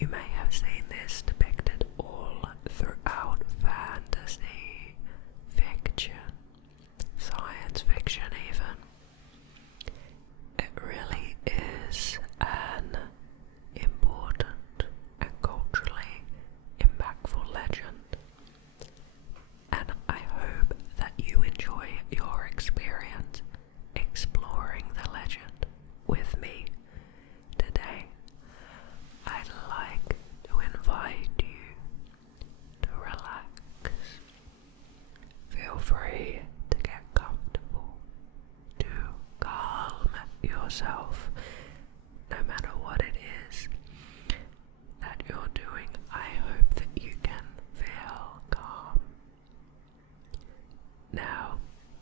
You may have seen this depicted all throughout fantasy, fiction, science fiction even. It really is an important and culturally impactful legend, and I hope that you enjoy your experience exploring the legend with me today. I'd like to invite you to relax. Feel free to get comfortable, to calm yourself, no matter what it is that you're doing. I hope that you can feel calm. Now,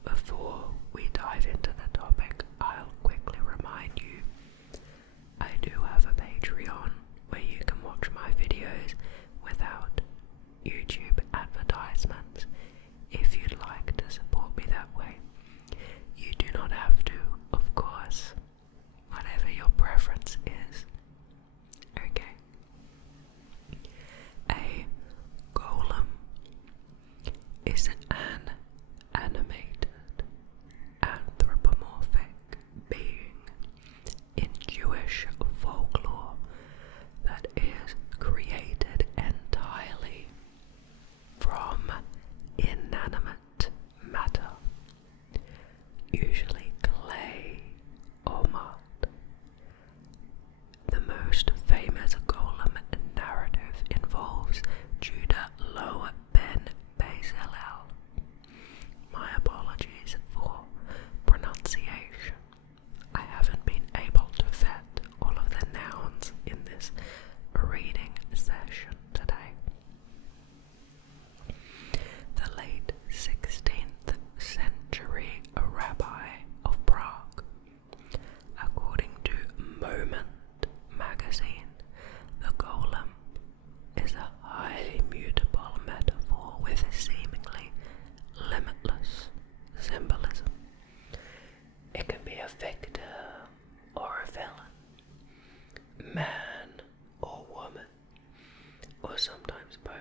before we dive into the topic, I'll quickly remind you I do have a Patreon where you can watch my videos without YouTube advertisements if you'd like to support me that way. You do not have to, of course, whatever your preference is. Okay. A golem is an animated anthropomorphic being in Jewish folklore that is created entirely from inanimate matter, usually clay or mud. The most famous golem narrative involves Judah Loew ben Bezalel. My apologies for pronunciation. I haven't been able to vet all of the nouns in this reading session today. The late 16th century rabbi of Prague, according to Moment magazine, the golem is a highly mutable metaphor with seemingly limitless symbolism. It can be a victim or a villain, man or woman, or sometimes both.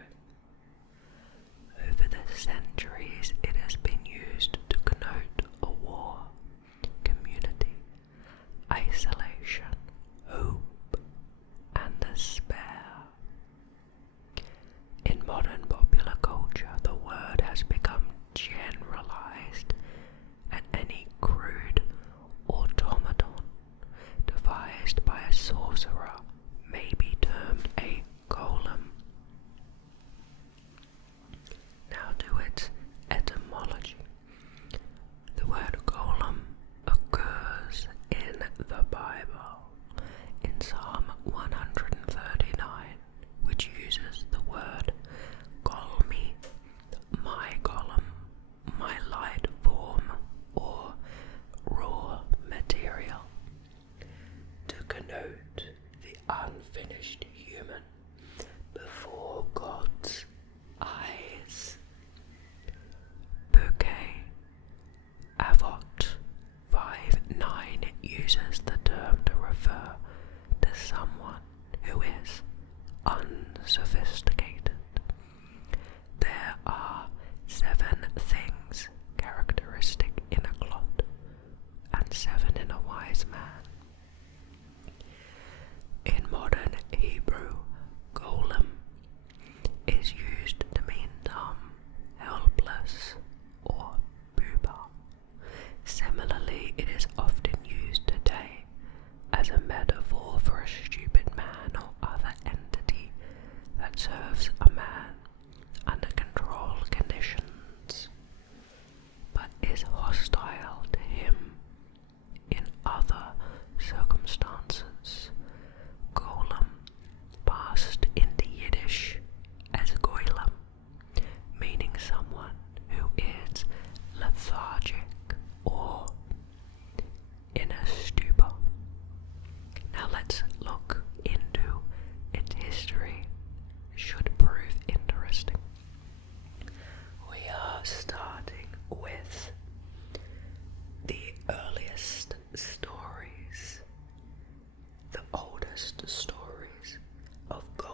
Over the centuries, it has been used to connote a war, community, isolation, hope, and despair. In modern popular culture, the word has become generalized, and any crude automaton devised by a sorcerer may be termed a golem. Now to its etymology. The word golem occurs in the Bible in Psalm 139, which uses the word golmi, my golem, my light form, or raw material, to connote the unfinished human before God's eyes. Bouquet Avot 5:9 uses the term to refer to someone who is unsophisticated. There are 7 things characteristic in a clod and 7 in a wise man. In modern Hebrew, golem is used to mean dumb, helpless, or pupa. Similarly, it is often used today as a metaphor for a stupid man or other entity that serves a man under controlled conditions, but is hostile to him in other circumstances. Golem, passed into Yiddish as Golem, meaning someone who is lethargic or in a stupor. Now let's look into its history. Should prove interesting. We are starting with the earliest stories, the oldest stories of God.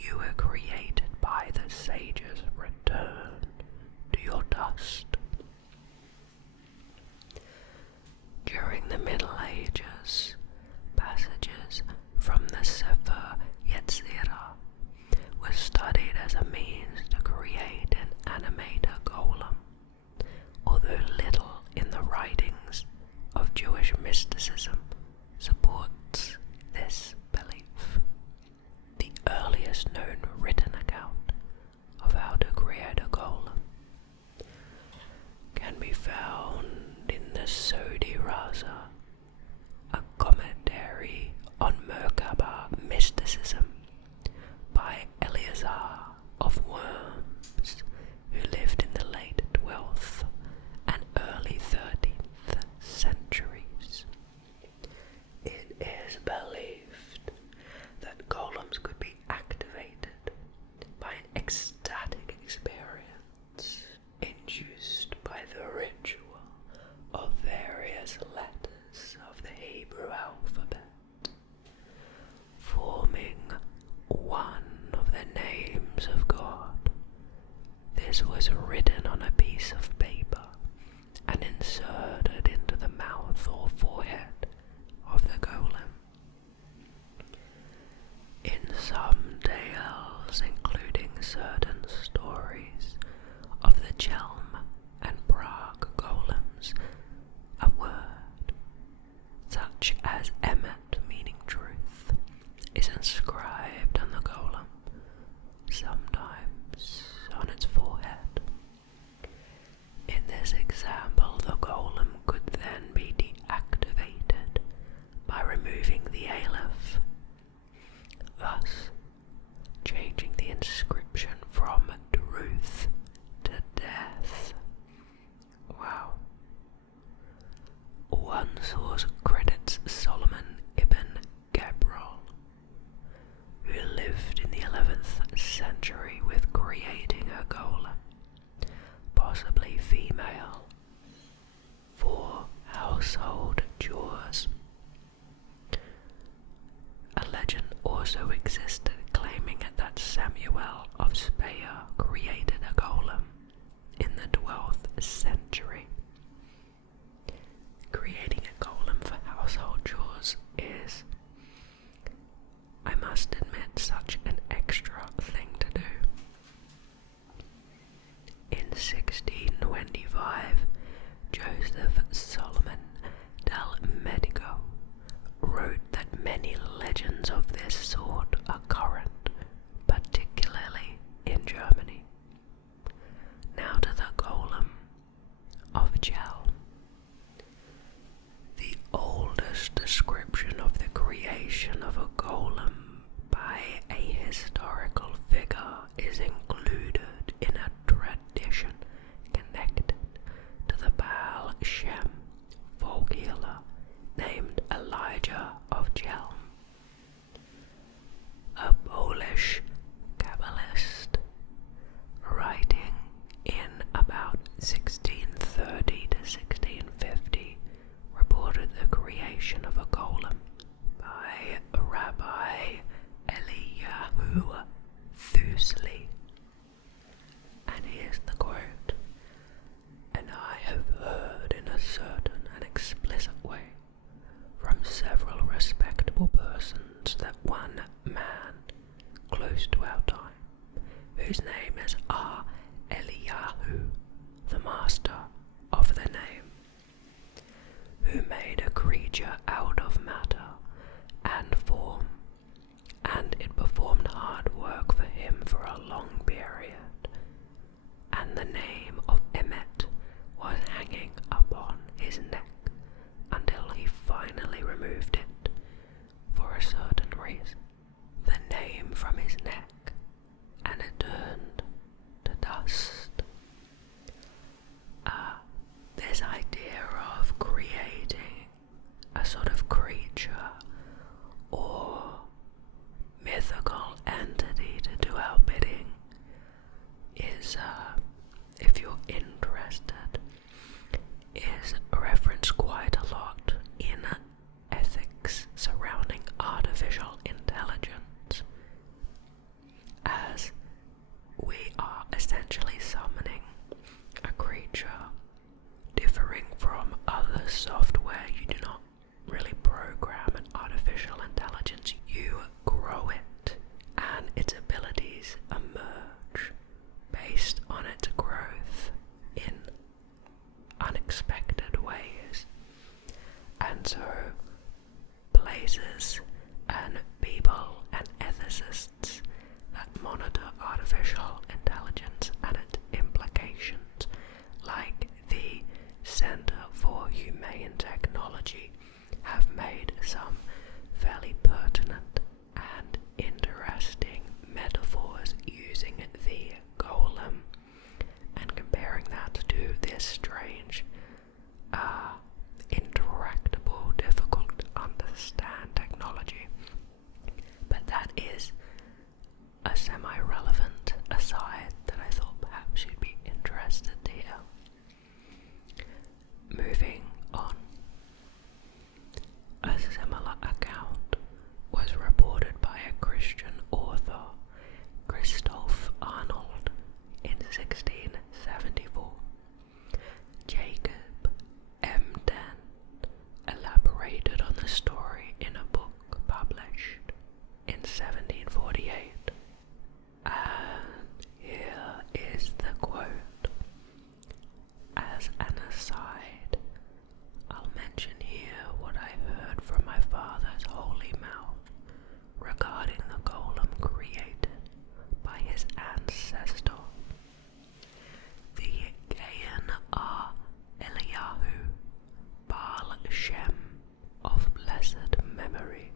you were created by the sages return to your dust. During the Middle Ages, passages from the Sefer Yetzirah were studied as a means to create and animate a golem, although little in the writings of Jewish mysticism supports this belief. The earliest known written account of how to create a golem can be found in the Sodi Raza, a commentary on Merkaba mysticism by Eleazar of Worms, who lived in the late 12th and early 13th centuries. It is believed that golems could be activated by an ecstatic experience induced by the ritual of various letters of the Hebrew alphabet, forming one of the names of God. This was written on a piece of paper and inserted into the mouth or forehead of the golem. In some tales, including certain stories of the Chelm and Prague golems, a word such as emet, meaning truth, is inscribed on the golem, sometimes on its forehead. In this example, the golem could then be deactivated by removing the aleph, thus changing the inscription from truth to death. Wow. One source credits Solomon ibn Gabriel, who lived in the 11th century, with creating a golem, possibly female, for household chores. A legend also existed claiming that Samuel of Speyer created a golem in the 12th century. Creating a golem for household chores is, I must admit, such an extra thing to do. In 1625, Joseph Solomon del Medico wrote that many legends of this sort are current, particularly in Germany. Now to the golem of Jel. The oldest description of the creation of a golem by a historical figure is included in a tradition connected to the Baal Shem folk healer named Elijah of Jelm, a Polish Kabbalist writing in about 1630 to 1650 reported the creation of a golem by Rabbi Eliyahu Thusli. And here's the quote: "And I have heard in a certain and explicit way from several respectable persons that one man close to our time, whose name is Eliyahu, the master of the name, who made a creature out of matter and form, and it performed hard work for him for a long period, and the name of Emet was hanging upon his neck until he finally removed it, for a certain reason, the name from his neck, and it turned to dust." This idea of creating a sort of creature abilities emerge based on its growth in unexpected ways. And so places and people and ethicists that monitor artificial intelligence and its implications, like the Center for Humane Technology, have made some fairly pertinent and interesting metaphors using the Golem and comparing that to this strange, interactable, difficult to understand technology. But that is a semi-relevant aside that I thought perhaps you'd be interested to hear. Moving on. A similar account was reported by a Christian author, Christoph Arnold, in 1674. Jacob M. Dent elaborated on the story in a book published in 1748. And here is the quote. As an aside, I'll mention here what I heard from my father's holy mouth regarding the Golem created by his ancestor, the Gaon Eliyahu Baal Shem of blessed memory.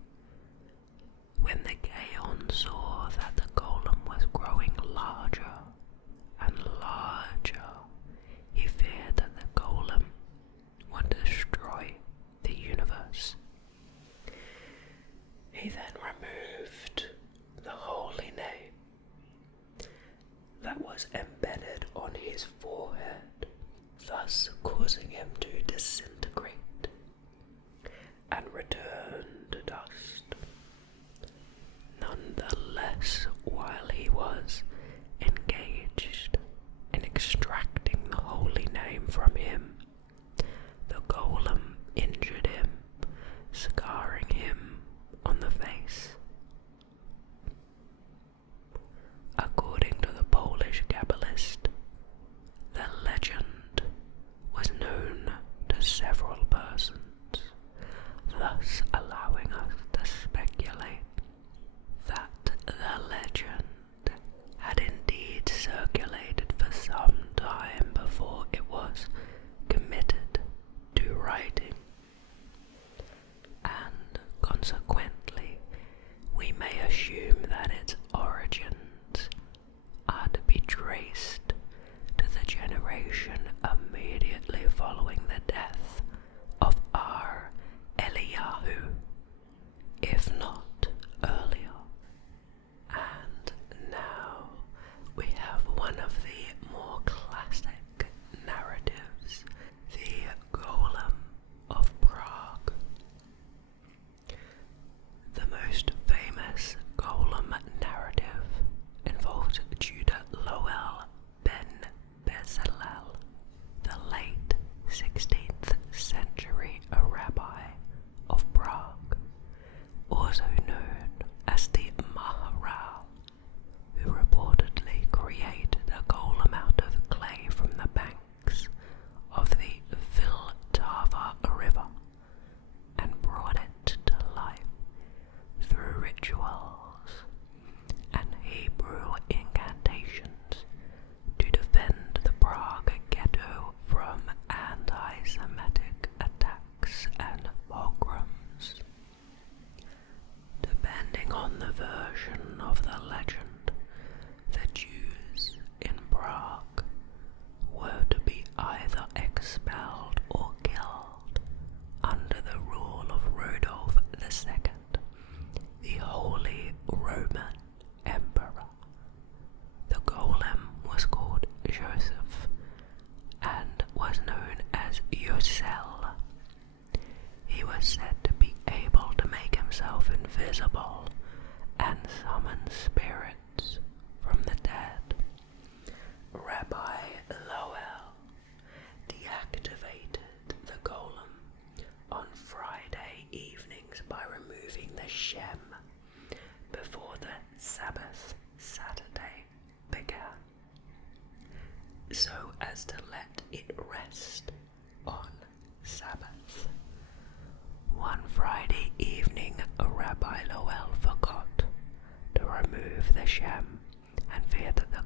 When the Gaon saw that the Golem was growing larger and larger, he feared that the Golem would destroy the universe. He then removed the holy name that was embedded on his forehead, thus causing him to disintegrate and return to dust. Nonetheless, while he was engaged in extracting the holy name from him, the Golem injured him, scarring him on the face. According to the Polish Kabbalist, the legend was known to several persons, thus allowing us to speculate that the legend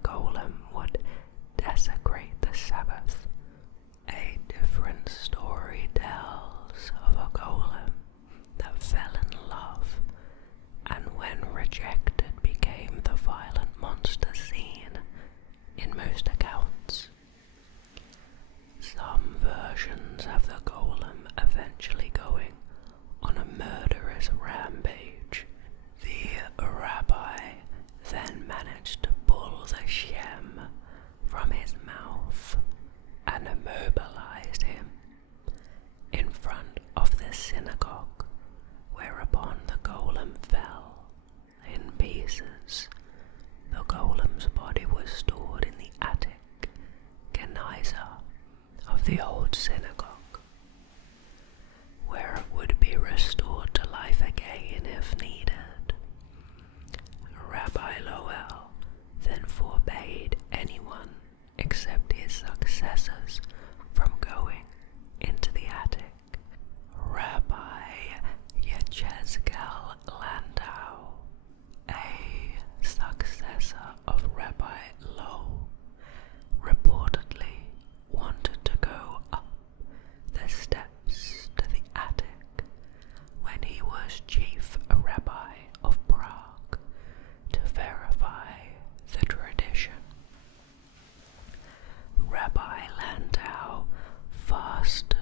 golem would desecrate the Sabbath. A different story tells of a golem that fell in love, and when rejected became the violent monster seen in most accounts. Some versions have the golem eventually going on a murderous rampage. The rabbi then managed to pull the shem from his mouth and immobilized him in front of the synagogue, whereupon the golem fell in pieces. The golem's body was stored in the attic geniza of the old synagogue, where it would be restored to life again if needed. Rabbi Loew then forbade anyone except his successors from going into the attic. Rabbi Yechezkel Landau, a successor of Rabbi Loew, reportedly wanted to go up the steps to the attic when he was chief rabbi of Prague to verify the tradition. Rabbi Landau fasted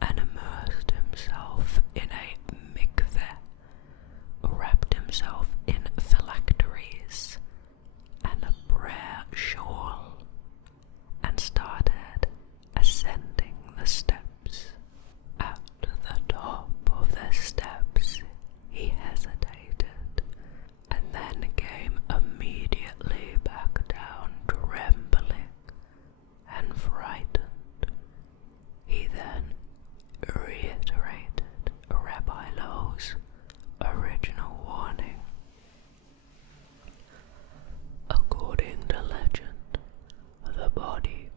and immersed himself in a mikveh, wrapped himself in phylacteries and a prayer shawl, and started ascending the steps. At the top of the steps he hesitated, and then came immediately back down, trembling and frightened. He then reiterated Rabbi Loew's original warning. According to legend, the body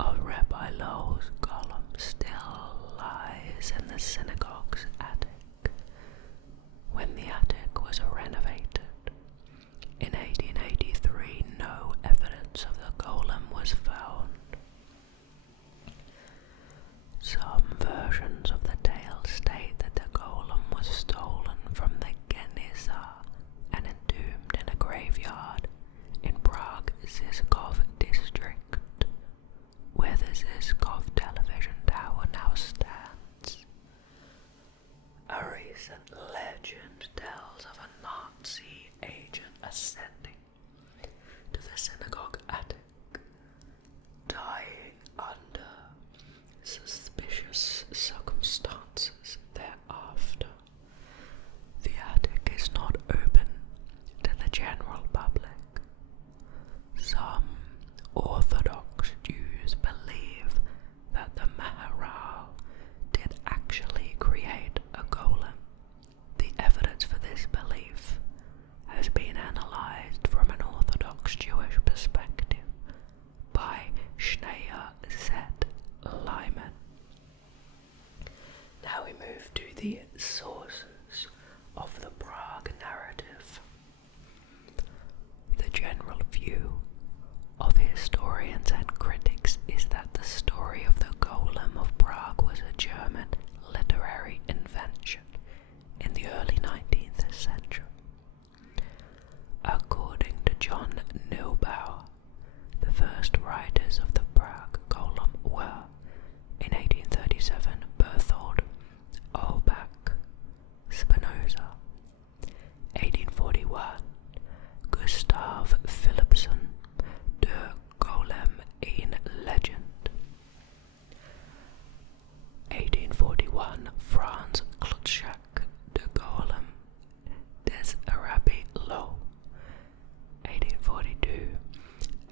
of Rabbi Loew's golem still lies in the synagogue's attic. When the attic was renovated in 1883, no evidence of the golem was found. Some versions of the tale state that the golem was stolen from the geniza and entombed in a graveyard in Prague Žižkov district, where the Žižkov television tower now stands. A recent legend tells of a Nazi agent ascending to the synagogue attic, dying under suspicious circumstances thereafter. The attic is not open to the general public. Some Orthodox Jews believe that the Maharal did actually create a golem. The evidence for this belief has been analyzed from an Orthodox Jewish perspective by Schneier Z. Lyman. Now we move to the sources of the Prague narrative. The general view of historians and critics is that the story of the Golem of Prague was a German literary invention in the early 19th century. According to John Neubauer, the first writers of the Prague Golem were, in 1837, Berthold Olbach Spinoza, 1841, Gustav Philipson, De Golem in Legend, 1841, Franz Klutschak, De Golem des Rabbi Loew, 1842,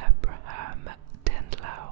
Abraham Tendlau,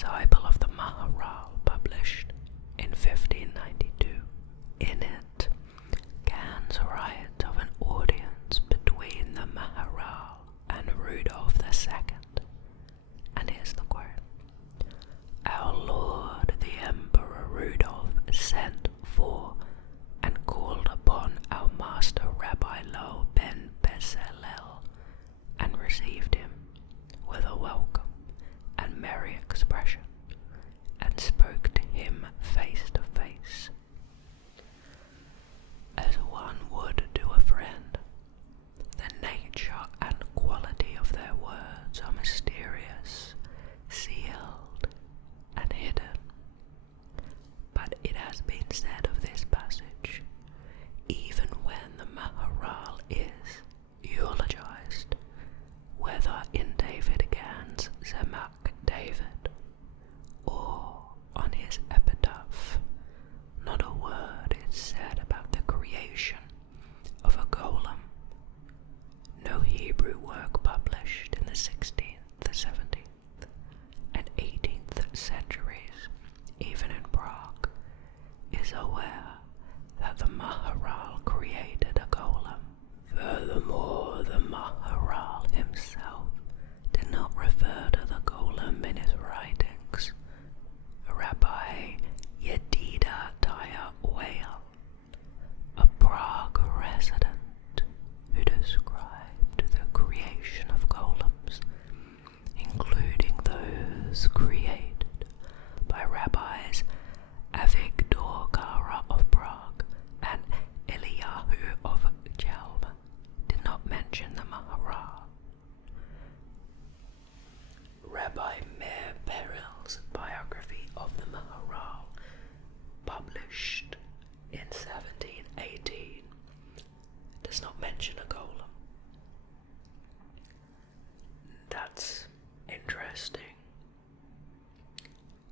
disciple of the Maharal, published in 1592. In it, Gans writes of an audience between the Maharal and Rudolf II. And here's the quote. Our Lord the Emperor Rudolf sent for and called upon our master Rabbi Loew ben Bezalel and received him with a welcome and merry expression and spoke to him face to face, as one would to a friend. The nature and quality of their words are mysterious, sealed, and hidden. But it has been said of this passage, even when the Maharal is eulogized, whether in David Gans' Zemak David or on his epitaph, not a word is said about the creation of a golem. No Hebrew work published in the 16th, 17th, and 18th centuries, even in Prague, is aware that the Maharal created a golem. Furthermore, the Maharal himself did not refer to the golem in his writings. Rabbi Yeti Pro, a Prague resident who described the creation of golems, including those created by rabbis Avigdor Kara of Prague and Eliyahu of Chelm, did not mention the Maharal. Rabbi Meir Peril's biography of the Maharal, published in 1718, does not mention a golem. That's interesting.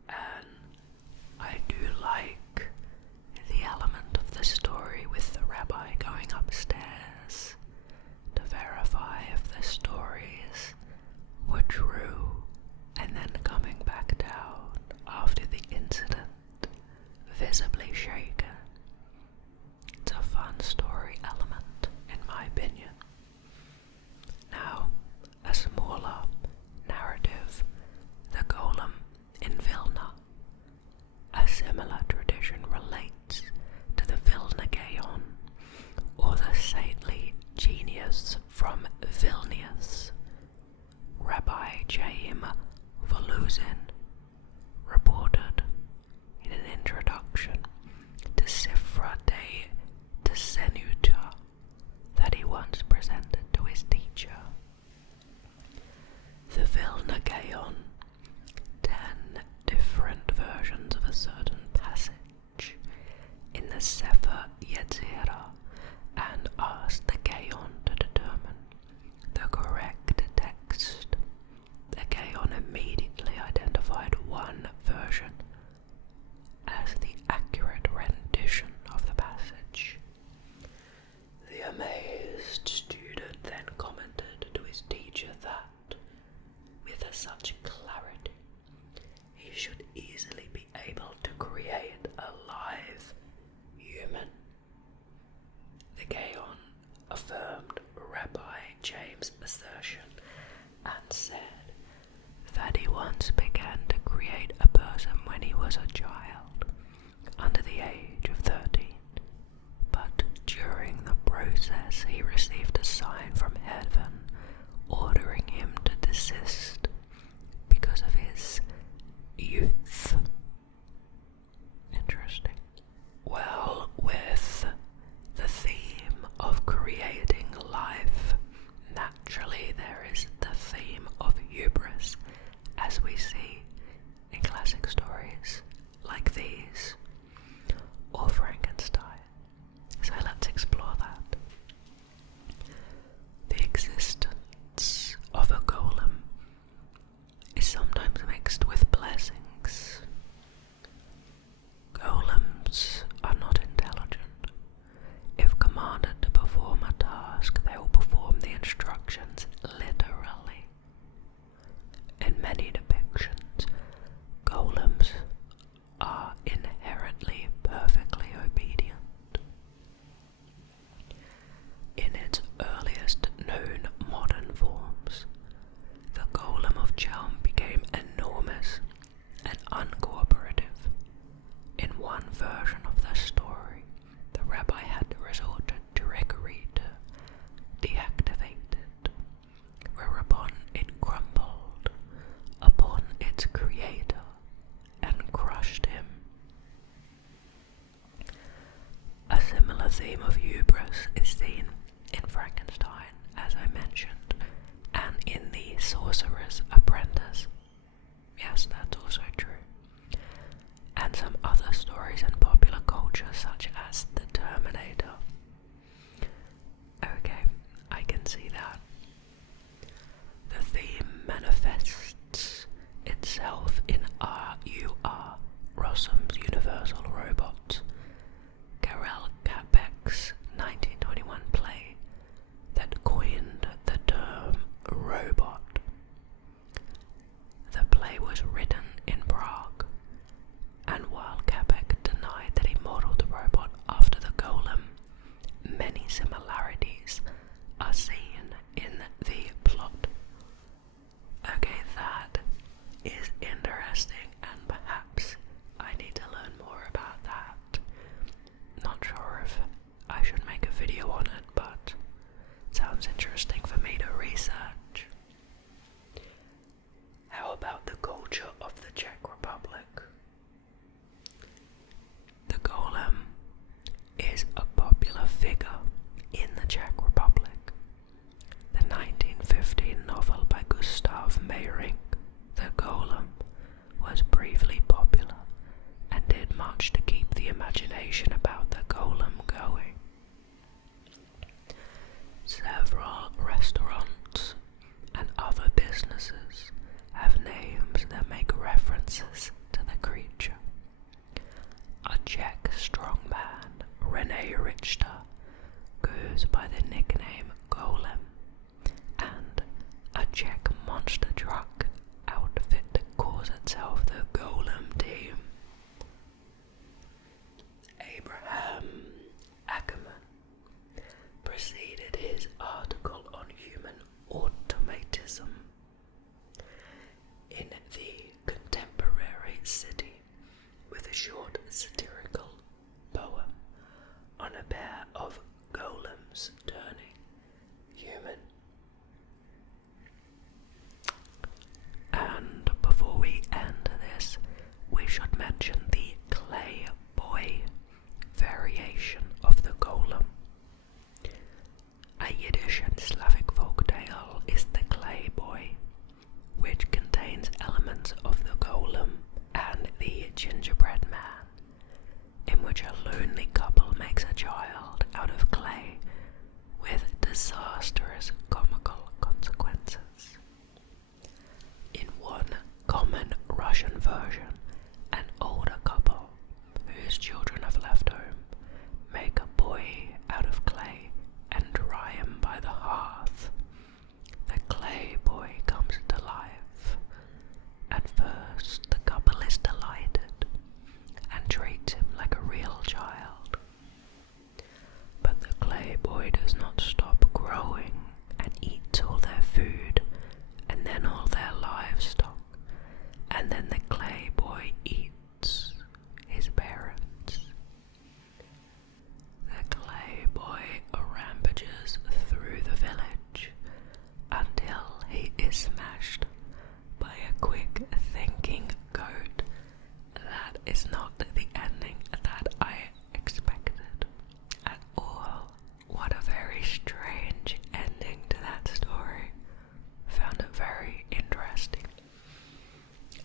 And I do like the element of the story with the rabbi going upstairs to verify if the stories were true and then coming back down after the incident, visibly shaken. It's a fun story element, in my opinion. Now, a smaller narrative, the golem in Vilna. A similar tradition relates to the Vilna Gaon, or the saintly genius from Vilnius. Rabbi Chaim Voluzin reported in an introduction to Sifra de Tsenuta that he once presented to his teacher. The Vilna Gaon, 10 different versions of a certain passage in the Sefer Yetzirah, and asked the Gaon to determine the correct text. The Gaon immediately identified version, an older couple whose children have left home make a boy out of clay and dry him by the hearth. The clay boy comes to life. At first, the couple is delighted and treats him like a real child. But the clay boy does not stop growing and eats all their food and then all their livestock, and then the clay boy eats his parents. The clay boy rampages through the village until he is smashed by a quick thinking goat. That is not the ending that I expected at all. What a very strange ending to that story. Found it very interesting.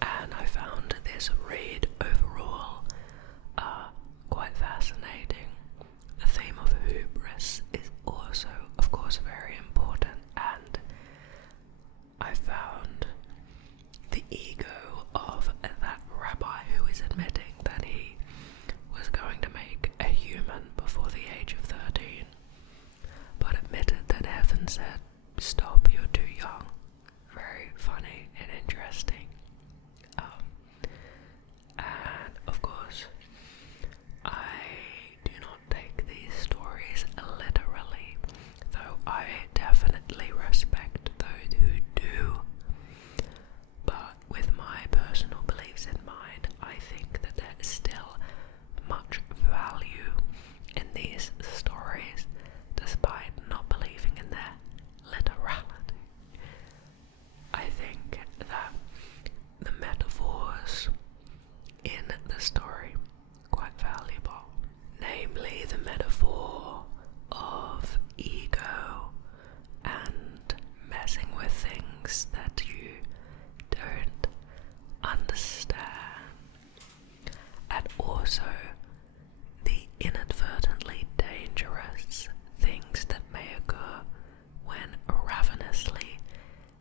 And I found this read overall quite fascinating. The theme of hubris is also, of course, very important, and I found the ego of that rabbi who is admitting that he was going to make a human before the age of 13, but admitted that heaven said, "Stop, you're too young." Very funny and interesting. And of course, I do not take these stories literally, though I definitely respect those who do. But with my personal beliefs in mind, I think that there is still much value in these stories, despite not believing in their literality. I think that the metaphors in the story quite valuable, namely the metaphor of ego and messing with things that you don't understand, and also the inadvertently dangerous things that may occur when ravenously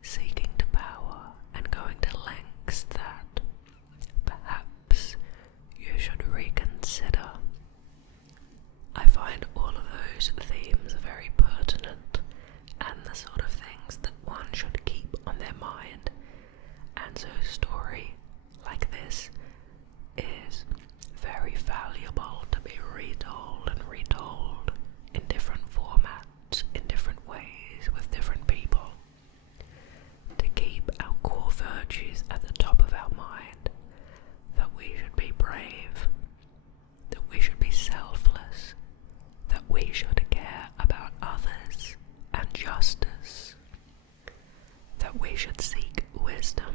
seeking to power and going to lengths that perhaps you should reconsider. I find all of those themes very pertinent and the sort of things that one should keep on their mind, and so a story like this is very valuable to be retold and retold in different formats, in different ways, with different people, to keep our core virtues at the top of our mind, that we should be brave, that we should be selfless, that we should care about others and justice, that we should seek wisdom,